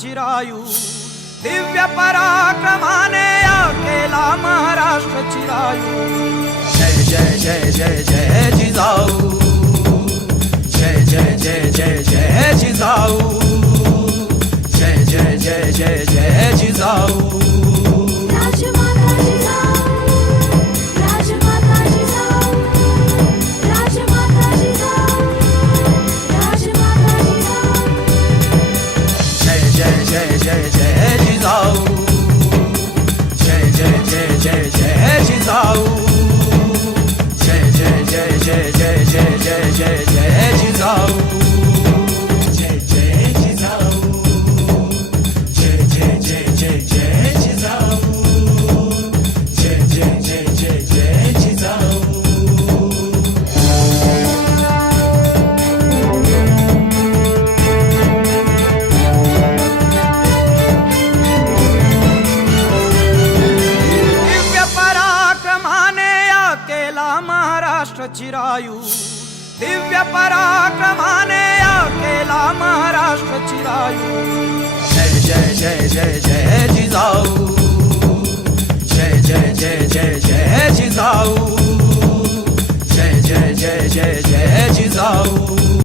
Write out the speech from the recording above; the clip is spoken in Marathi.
चिरायू दिव्य पराक्रमाने केला महाराष्ट्र चिरायू। जय जय जय जय जय जिजाऊ, जय जय जय जय जय जिजाऊ, जय जय जय जय जय जिजाऊ। जय जय जय जिजाऊ, जय जय जय जय जय जिजाऊ, जय जय जय जय जय जय जय जय जय जिजाऊ, जय जय जिजाऊ, जय जय जय जय जय जिजाऊ, जय जय जय जय जय जिजाऊ। महाराष्ट्र चिरायू दिव्य पराक्रमाने केला महाराष्ट्र चिरायू। जय जय जय जय जय जिजाऊ, जय जय जय जय जय जिजाऊ, जय जय जय जय जय जिजाऊ।